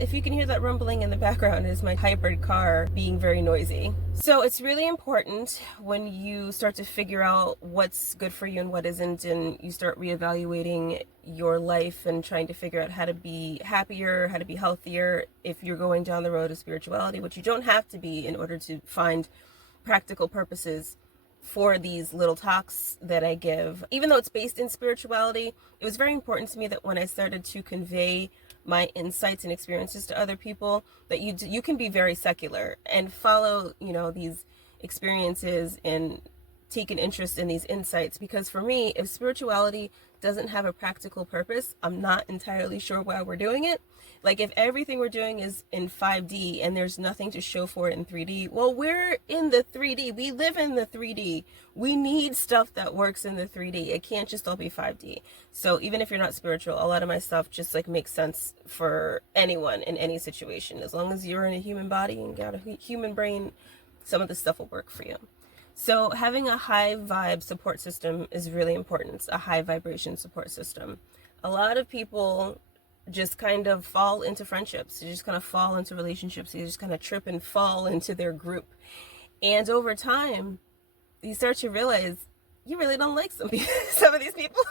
If you can hear that rumbling in the background, it is my hybrid car being very noisy. So it's really important when you start to figure out what's good for you and what isn't, and you start reevaluating your life and trying to figure out how to be happier, how to be healthier if you're going down the road of spirituality, which you don't have to be in order to find practical purposes for these little talks that I give. Even though it's based in spirituality, it was very important to me that when I started to convey my insights and experiences to other people, that you can be very secular and follow, these experiences and take an interest in these insights. Because for me, if spirituality doesn't have a practical purpose, I'm not entirely sure why we're doing it. Like, if everything we're doing is in 5D and there's nothing to show for it in 3D, well, we're in the 3D. We live in the 3D. We need stuff that works in the 3D. It can't just all be 5D. So even if you're not spiritual, a lot of my stuff just like makes sense for anyone in any situation. As long as you're in a human body and got a human brain, some of the stuff will work for you. So having a high vibe support system is really important, a high vibration support system. A lot of people just kind of fall into friendships. You just kind of fall into relationships. You just kind of trip and fall into their group. And over time, you start to realize you really don't like some of these people.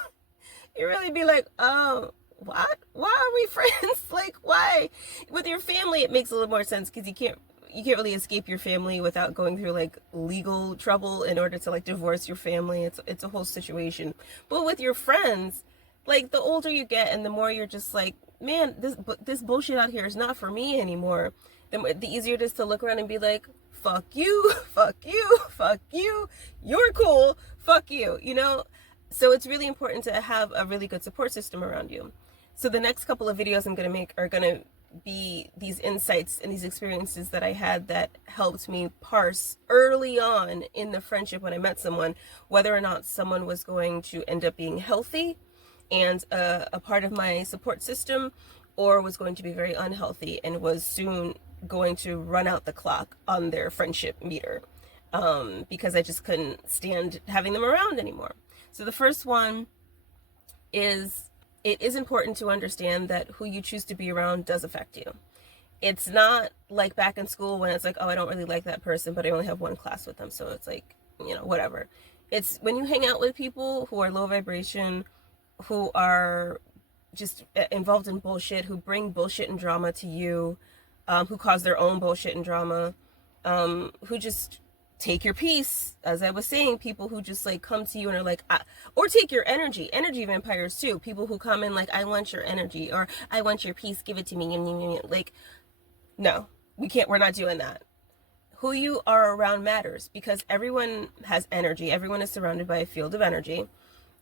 You really be like, oh, what? Why are we friends? Like, why? With your family, it makes a little more sense because you can't really escape your family without going through like legal trouble in order to like divorce your family. It's a whole situation. But with your friends, like, the older you get and the more you're just like, man, this bullshit out here is not for me anymore, the easier it is to look around and be like, fuck you, fuck you, fuck you, you're cool, fuck you, So it's really important to have a really good support system around you. So the next couple of videos I'm going to make are going to be these insights and these experiences that I had that helped me parse early on in the friendship when I met someone, whether or not someone was going to end up being healthy and a part of my support system, or was going to be very unhealthy and was soon going to run out the clock on their friendship meter, because I just couldn't stand having them around anymore. So the first one is, it is important to understand that who you choose to be around does affect you. It's not like back in school when it's like, oh, I don't really like that person, but I only have one class with them, so it's like, whatever. It's when you hang out with people who are low vibration, who are just involved in bullshit, who bring bullshit and drama to you, who cause their own bullshit and drama, who just take your peace. As I was saying, people who just like come to you and are like, or take your energy vampires too. People who come in like, I want your energy, or I want your peace, give it to me. Like, no, we're not doing that. Who you are around matters, because everyone has energy. Everyone is surrounded by a field of energy.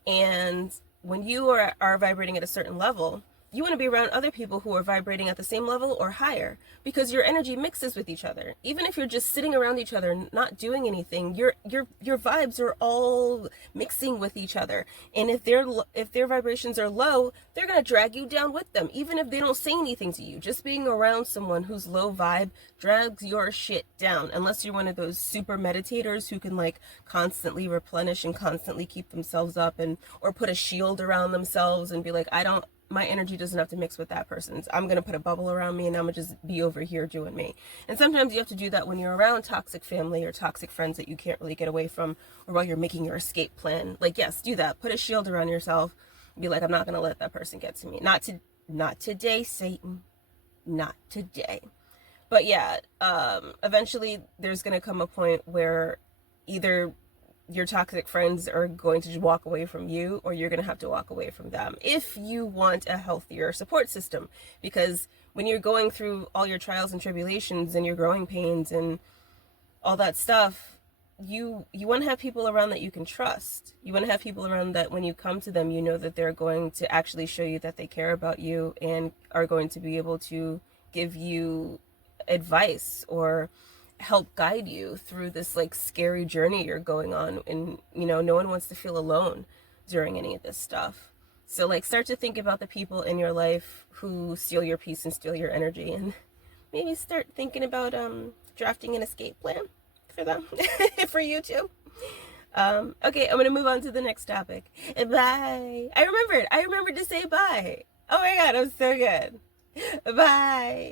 And when you are vibrating at a certain level, you want to be around other people who are vibrating at the same level or higher, because your energy mixes with each other. Even if you're just sitting around each other not doing anything, your vibes are all mixing with each other. And if their vibrations are low, they're going to drag you down with them, even if they don't say anything to you. Just being around someone who's low vibe drags your shit down, unless you're one of those super meditators who can like constantly replenish and constantly keep themselves up, or put a shield around themselves and be like, my energy doesn't have to mix with that person's. I'm going to put a bubble around me and I'm going to just be over here doing me. And sometimes you have to do that when you're around toxic family or toxic friends that you can't really get away from, or while you're making your escape plan. Like, yes, do that. Put a shield around yourself. Be like, I'm not going to let that person get to me. Not today, Satan. Not today. But yeah, eventually there's going to come a point where either your toxic friends are going to just walk away from you, or you're going to have to walk away from them if you want a healthier support system. Because when you're going through all your trials and tribulations and your growing pains and all that stuff, you want to have people around that you can trust. You want to have people around that when you come to them, you know that they're going to actually show you that they care about you and are going to be able to give you advice or help guide you through this like scary journey you're going on. And no one wants to feel alone during any of this stuff. So like, start to think about the people in your life who steal your peace and steal your energy, and maybe start thinking about drafting an escape plan for them. For you too. Okay, I'm gonna move on to the next topic. Bye. I remembered to say bye. Oh my god, I'm so good. Bye.